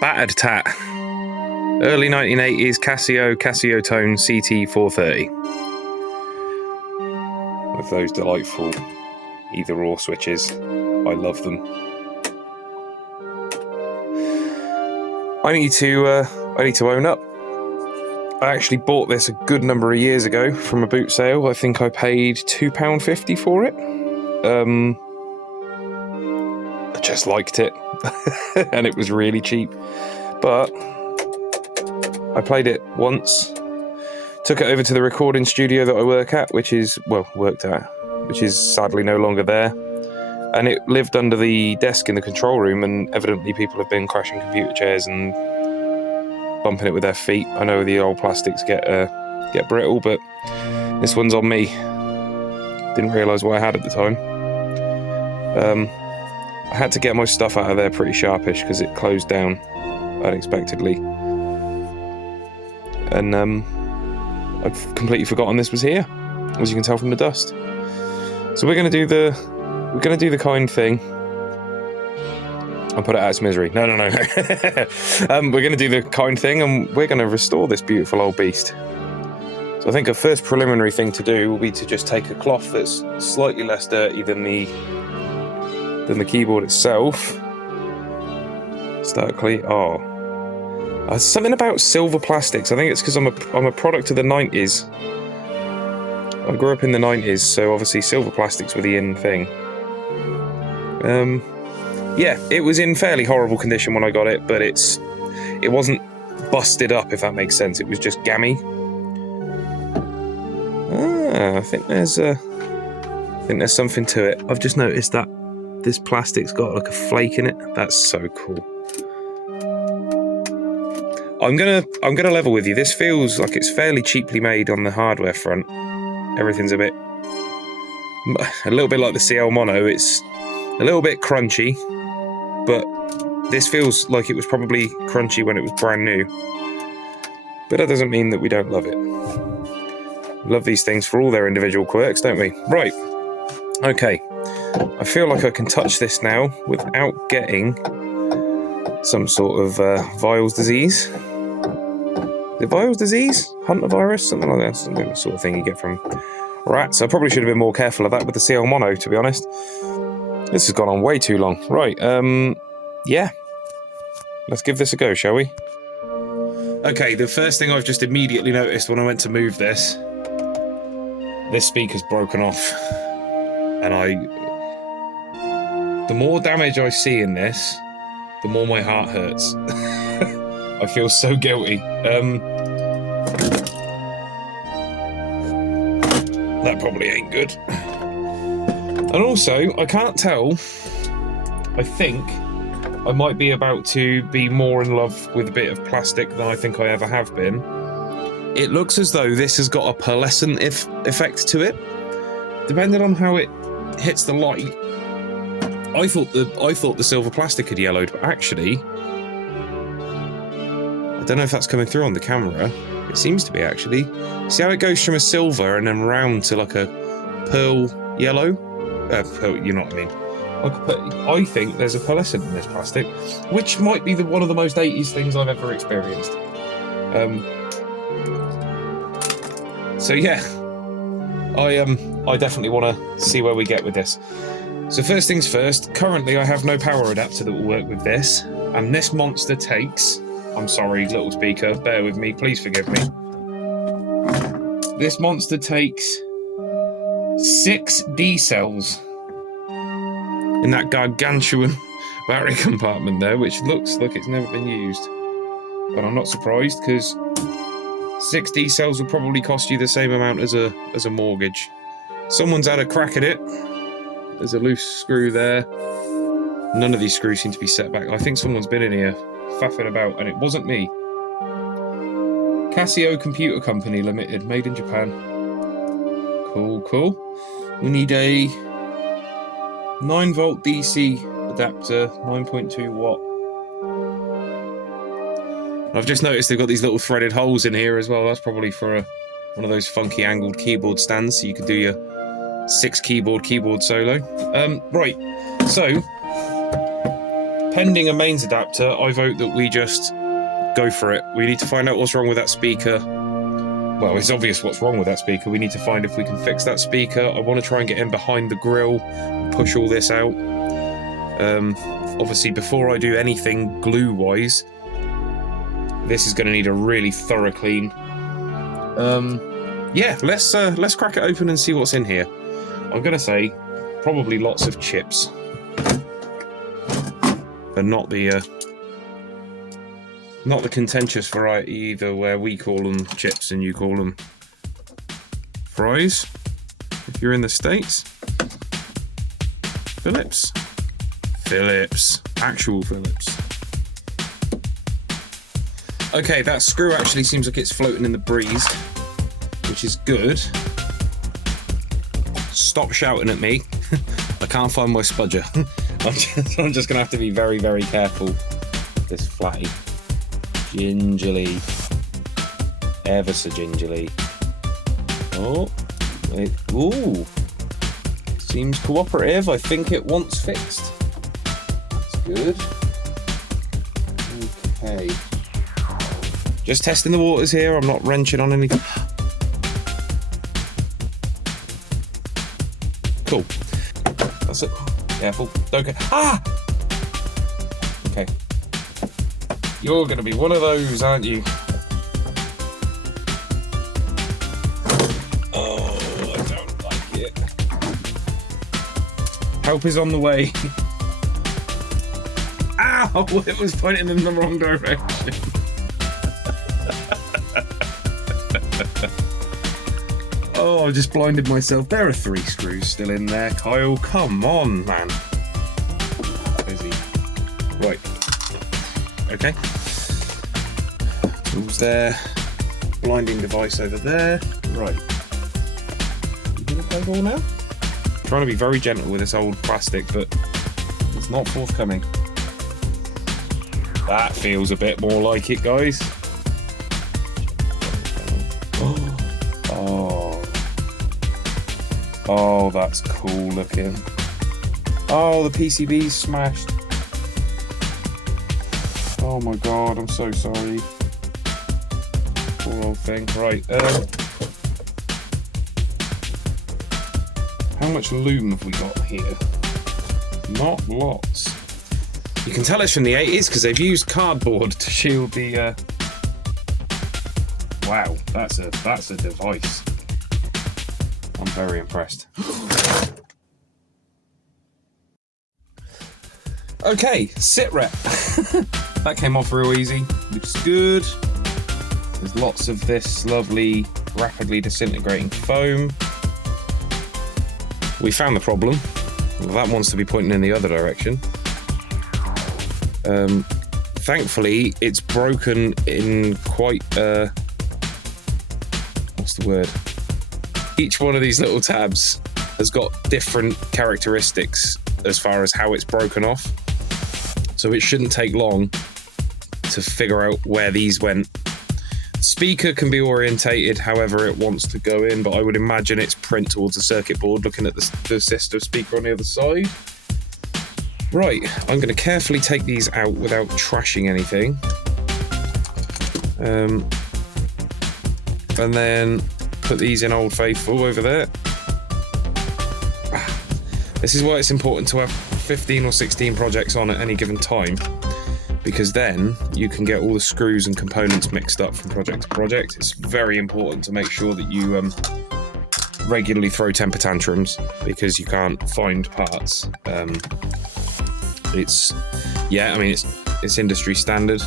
Battered Tat. Early 1980s Casio Tone CT-430. With those delightful either-or switches. I love them. I need to own up. I actually bought this a good number of years ago from a boot sale. I think I paid £2.50 for it. I just liked it. And it was really cheap. But I played it once. Took it over to the recording studio that I worked at, which is sadly no longer there. And it lived under the desk in the control room, and evidently people have been crashing computer chairs and bumping it with their feet. I know the old plastics get brittle, but this one's on me. Didn't realise what I had at the time. I had to get my stuff out of there pretty sharpish because it closed down unexpectedly. And I've completely forgotten this was here, as you can tell from the dust. So we're gonna do the kind thing. I'll put it out of its misery. No. We're going to do the kind thing, and we're going to restore this beautiful old beast. So I think a first preliminary thing to do will be to just take a cloth that's slightly less dirty than the keyboard itself. Start clean. Something about silver plastics. I think it's because I'm a product of the 90s. I grew up in the 90s, so obviously silver plastics were the in thing. Yeah, it was in fairly horrible condition when I got it, but it wasn't busted up, if that makes sense. It was just gammy. I think there's something to it. I've just noticed that this plastic's got like a flake in it. That's so cool. I'm gonna level with you. This feels like it's fairly cheaply made on the hardware front. Everything's a little bit like the CL Mono. It's a little bit crunchy, but this feels like it was probably crunchy when it was brand new. But that doesn't mean that we don't love it. We love these things for all their individual quirks, don't we? Right. Okay. I feel like I can touch this now without getting some sort of Viles disease. Is it Viles disease? Hunter virus? Something like that. Something sort of thing you get from rats. I probably should have been more careful of that with the CL Mono, to be honest. This has gone on way too long. Right, yeah. Let's give this a go, shall we? Okay, the first thing I've just immediately noticed when I went to move this speaker's broken off. And the more damage I see in this, the more my heart hurts. I feel so guilty. That probably ain't good. And also, I can't tell, I think I might be about to be more in love with a bit of plastic than I think I ever have been. It looks as though this has got a pearlescent effect to it. Depending on how it hits the light, I thought the silver plastic had yellowed, but actually, I don't know if that's coming through on the camera. It seems to be, actually. See how it goes from a silver and then round to like a pearl yellow? Pearl, you know what I mean. I think there's a pearlescent in this plastic, which might be one of the most 80s things I've ever experienced. So yeah, I definitely want to see where we get with this. So first things first, currently I have no power adapter that will work with this, and this monster takes, I'm sorry little speaker, bear with me, please forgive me. This monster takes 6 D cells in that gargantuan battery compartment there, which looks like it's never been used. But I'm not surprised, because 6 D cells will probably cost you the same amount as a mortgage. Someone's had a crack at it. There's a loose screw there. None of these screws seem to be set back. I think someone's been in here faffing about, and it wasn't me. Casio Computer Company Limited, made in Japan. Cool. We need a 9-volt DC adapter, 9.2 watt. I've just noticed they've got these little threaded holes in here as well. That's probably for one of those funky angled keyboard stands, so you could do your 6 keyboard solo. Right, so pending a mains adapter, I vote that we just go for it. We need to find out what's wrong with that speaker. Well, it's obvious what's wrong with that speaker. We need to find if we can fix that speaker. I want to try and get in behind the grill and push all this out. Obviously, before I do anything glue-wise, this is going to need a really thorough clean. Yeah, let's crack it open and see what's in here. I'm going to say probably lots of chips, but not the contentious variety either, where we call them chips and you call them fries. If you're in the States, Phillips, actual Phillips. Okay, that screw actually seems like it's floating in the breeze, which is good. Stop shouting at me. I can't find my spudger. I'm just gonna have to be very, very careful. This flatty. Gingerly. Ever so gingerly. Oh. Ooh. Seems cooperative. I think it wants fixed. That's good. Okay. Just testing the waters here. I'm not wrenching on anything. Cool. That's it. Careful. Don't get. Ah! Okay. You're going to be one of those, aren't you? Oh, I don't like it. Help is on the way. Ow! It was pointing in the wrong direction. Oh, I just blinded myself. There are 3 screws still in there, Kyle. Come on, man. Busy. Right. Okay. Tools there. Blinding device over there. Right. You gonna play ball now? I'm trying to be very gentle with this old plastic, but it's not forthcoming. That feels a bit more like it, guys. Oh, that's cool looking. Oh, the PCB's smashed. Oh my god, I'm so sorry. Poor old thing. Right, how much loom have we got here? Not lots. You can tell it's from the 80s because they've used cardboard to shield the, Wow, that's a device. I'm very impressed. Okay, sit rep. That came off real easy, which is good. There's lots of this lovely, rapidly disintegrating foam. We found the problem. Well, that wants to be pointing in the other direction. Thankfully, it's broken in quite what's the word? Each one of these little tabs has got different characteristics as far as how it's broken off. So it shouldn't take long to figure out where these went. Speaker can be orientated however it wants to go in, but I would imagine it's print towards the circuit board, looking at the system speaker on the other side. Right, I'm going to carefully take these out without trashing anything. And then put these in Old Faithful over there. This is why it's important to have 15 or 16 projects on at any given time, because then you can get all the screws and components mixed up from project to project. It's very important to make sure that you regularly throw temper tantrums because you can't find parts. It's industry standard.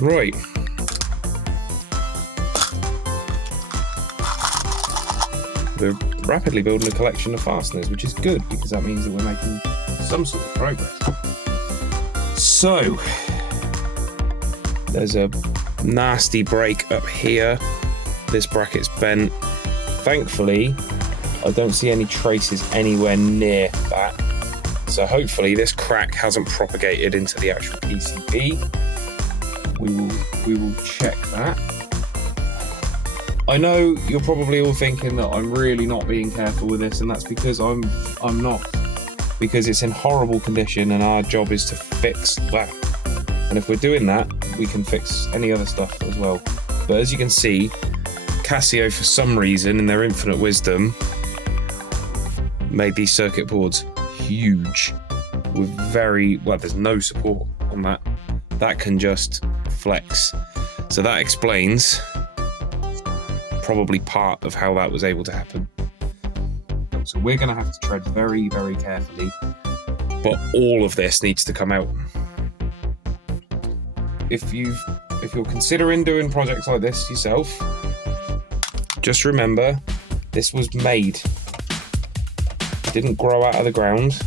Right. We're rapidly building a collection of fasteners, which is good because that means that we're making some sort of progress. So, there's a nasty break up here. This bracket's bent. Thankfully, I don't see any traces anywhere near that. So hopefully this crack hasn't propagated into the actual PCB. We will check that. I know you're probably all thinking that I'm really not being careful with this, and that's because I'm not. because it's in horrible condition and our job is to fix that. And if we're doing that, we can fix any other stuff as well. But as you can see, Casio, for some reason, in their infinite wisdom, made these circuit boards huge with there's no support on that. That can just flex. So that explains probably part of how that was able to happen. So we're going to have to tread very, very carefully. But all of this needs to come out. If you're considering doing projects like this yourself, just remember, this was made. It didn't grow out of the ground.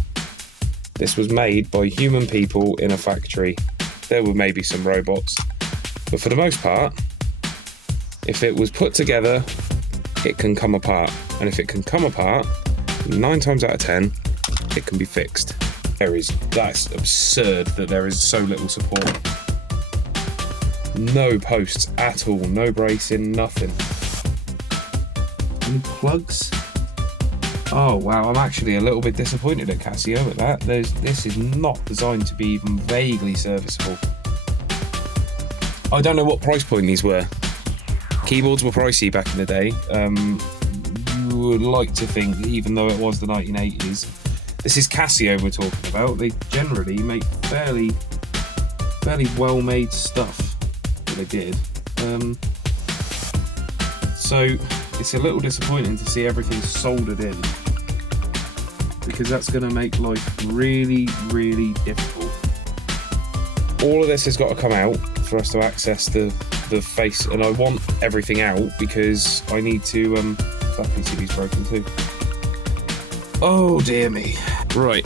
This was made by human people in a factory. There were maybe some robots, but for the most part, if it was put together, it can come apart. And if it can come apart, 9 times out of 10, it can be fixed. That's absurd that there is so little support. No posts at all, no bracing, nothing. Any plugs? Oh wow, I'm actually a little bit disappointed at Casio at that. This is not designed to be even vaguely serviceable. I don't know what price point these were. Keyboards were pricey back in the day. You would like to think, even though it was the 1980s, this is Casio we're talking about. They generally make fairly well-made stuff. That they did. So it's a little disappointing to see everything soldered in, because that's going to make life really, really difficult. All of this has got to come out for us to access the face, and I want everything out because I need to. That PCB's broken too. Oh dear me. Right,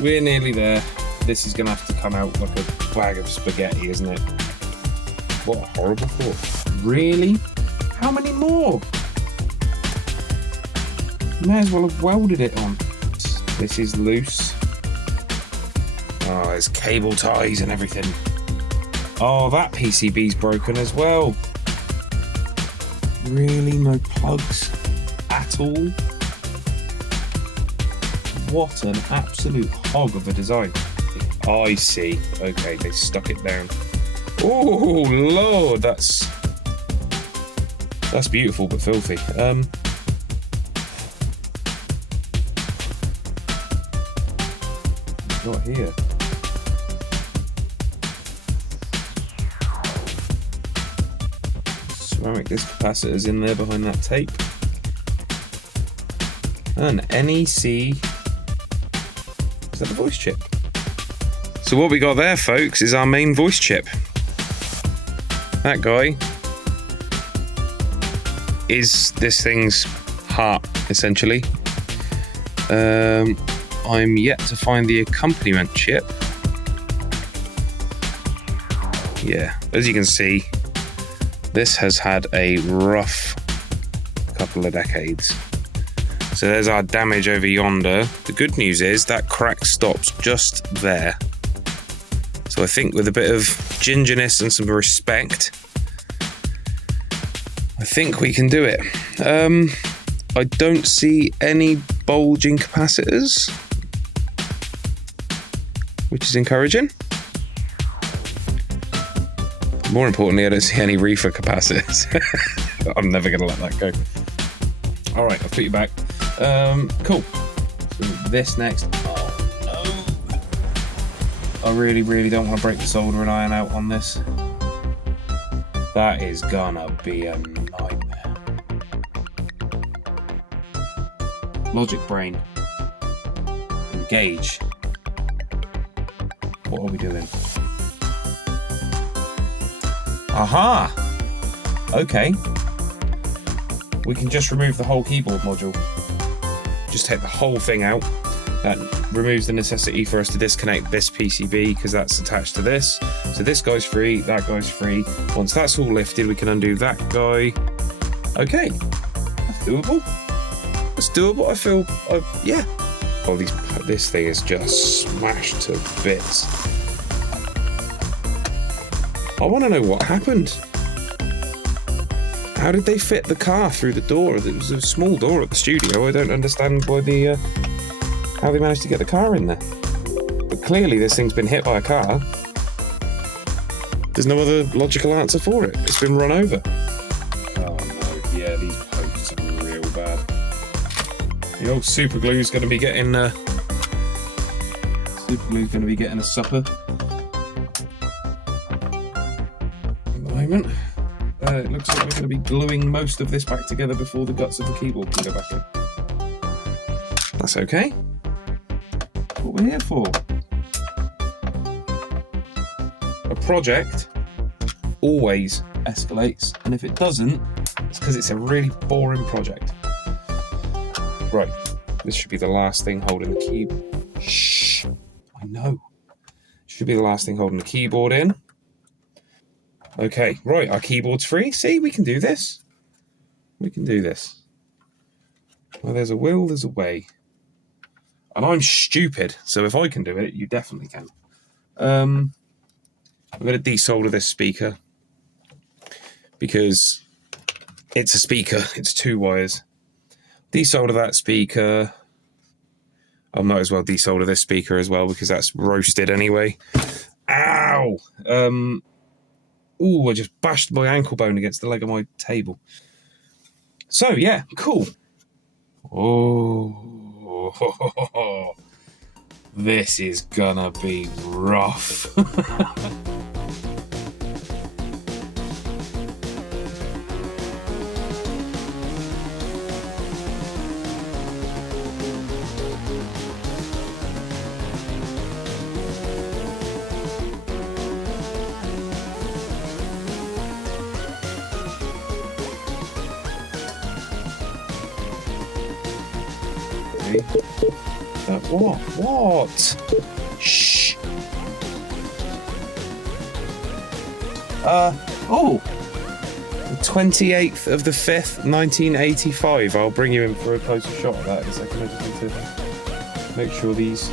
we're nearly there. This is going to have to come out like a bag of spaghetti, isn't it? What a horrible thought. Really? How many more? May as well have welded it on. This is loose. Oh, there's cable ties and everything. Oh, that PCB's broken as well. Really? No plugs at all? What an absolute hog of a design. I see. Okay, they stuck it down. Oh, Lord, that's beautiful but filthy. Got here. Ceramic disc capacitors in there behind that tape. An NEC. Is that the voice chip? So what we got there, folks, is our main voice chip. That guy is this thing's heart, essentially. I'm yet to find the accompaniment chip. Yeah, as you can see, this has had a rough couple of decades. So there's our damage over yonder. The good news is that crack stops just there. So I think with a bit of gingerness and some respect, I think we can do it. I don't see any bulging capacitors, which is encouraging. More importantly, I don't see any reefer capacitors. I'm never going to let that go. All right, I'll put you back. Cool. So this next. Oh no! I really, really don't want to break the soldering iron out on this. That is gonna be a nightmare. Logic brain. Engage. What are we doing? Aha! Okay. We can just remove the whole keyboard module. Just take the whole thing out. That removes the necessity for us to disconnect this PCB because that's attached to this. So this guy's free, that guy's free. Once that's all lifted, we can undo that guy. Okay, that's doable. That's doable. I feel, yeah. Oh, this thing is just smashed to bits. I want to know what happened. How did they fit the car through the door? It was a small door at the studio. I don't understand why how they managed to get the car in there. But clearly this thing's been hit by a car. There's no other logical answer for it. It's been run over. Oh no, yeah, these posts are real bad. The old super glue's going to be getting a supper at the moment. It looks like we're going to be gluing most of this back together before the guts of the keyboard can go back in. That's okay. That's what we're here for. A project always escalates, and if it doesn't, it's because it's a really boring project. Right, this should be the last thing holding the keyboard. Shh, I know. Should be the last thing holding the keyboard in. Okay, right, our keyboard's free. See, we can do this. We can do this. Well, there's a will, there's a way. And I'm stupid, so if I can do it, you definitely can. I'm going to desolder this speaker because it's a speaker. It's 2 wires. Desolder that speaker. I might as well desolder this speaker as well because that's roasted anyway. Ow! Ooh, I just bashed my ankle bone against the leg of my table. So, yeah, cool. Oh, this is gonna be rough. What? Shh. Oh! The 28th of the 5th, 1985. I'll bring you in for a closer shot of that in a second. I just need to make sure these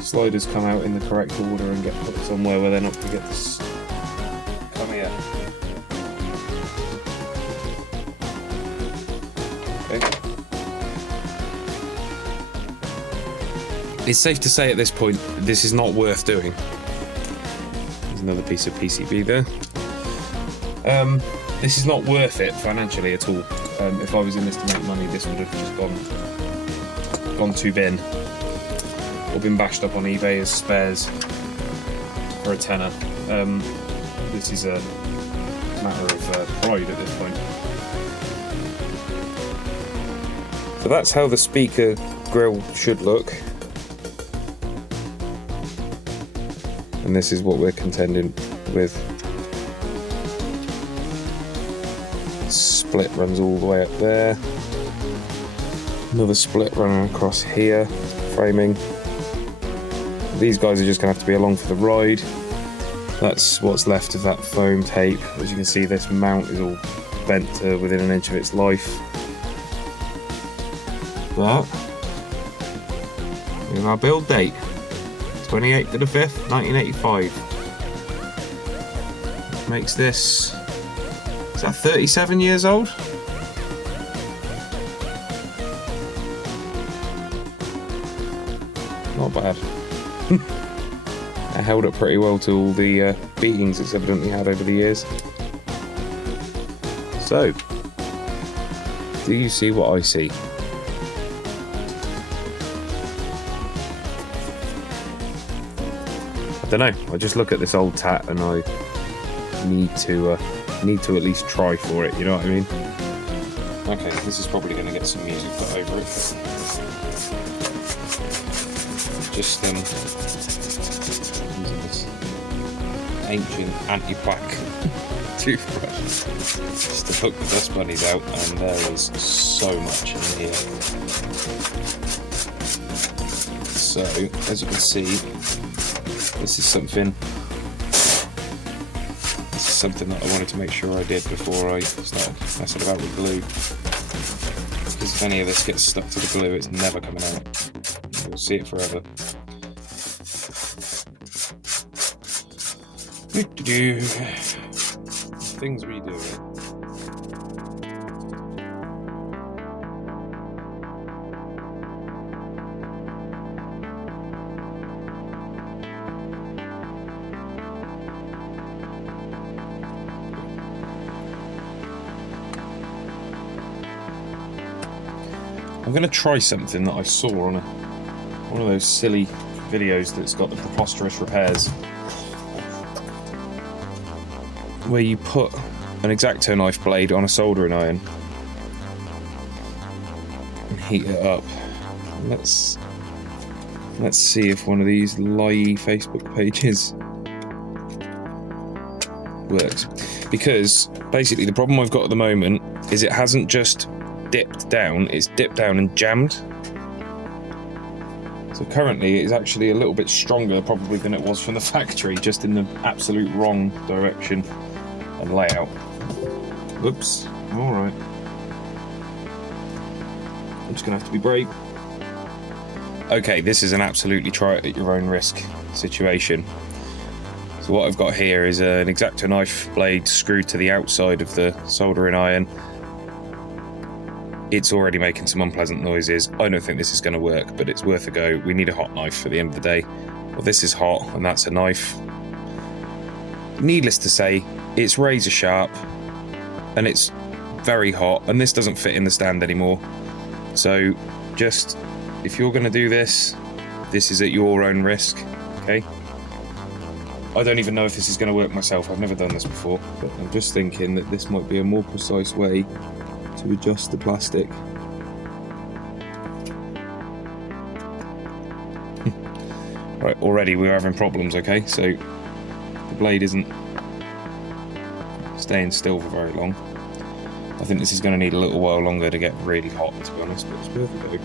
sliders come out in the correct order and get put somewhere where they're not going to get this. Come here. Okay. It's safe to say at this point, this is not worth doing. There's another piece of PCB there. This is not worth it financially at all. If I was in this to make money, this would have just gone to bin. Or been bashed up on eBay as spares for a tenner. This is a matter of pride at this point. So that's how the speaker grill should look. And this is what we're contending with. Split runs all the way up there. Another split running across here, framing. These guys are just going to have to be along for the ride. That's what's left of that foam tape. As you can see, this mount is all bent to within an inch of its life. But we have our build date. 28th of the 5th, 1985. Which makes this, is that 37 years old? Not bad. It held up pretty well to all the beatings it's evidently had over the years. So, do you see what I see? I don't know. I just look at this old tat and I need to at least try for it. You know what I mean? Okay, this is probably going to get some music put over it. Just using this ancient anti-plaque toothbrush just to hook the dust bunnies out, and there is so much in here. So, as you can see, this is something that I wanted to make sure I did before I started messing about with glue. Because if any of this gets stuck to the glue, it's never coming out. You'll see it forever. Things we do. I'm going to try something that I saw on one of those silly videos that's got the preposterous repairs, where you put an X-Acto knife blade on a soldering iron and heat it up. Let's see if one of these lie Facebook pages works. Because basically the problem I've got at the moment is it hasn't just dipped down, it's dipped down and jammed. So currently it's actually a little bit stronger probably than it was from the factory, just in the absolute wrong direction and layout. Whoops, alright. I'm just gonna have to be brave. Okay, this is an absolutely try it at your own risk situation. So what I've got here is an X-Acto knife blade screwed to the outside of the soldering iron. It's already making some unpleasant noises. I don't think this is going to work, but it's worth a go. We need a hot knife at the end of the day. Well, this is hot, and that's a knife. Needless to say, it's razor sharp, and it's very hot, and this doesn't fit in the stand anymore. So, just, if you're going to do this, this is at your own risk, okay? I don't even know if this is going to work myself. I've never done this before, but I'm just thinking that this might be a more precise way to adjust the plastic. Right, already we're having problems, okay? So the blade isn't staying still for very long. I think this is going to need a little while longer to get really hot, to be honest, but it's worth a go.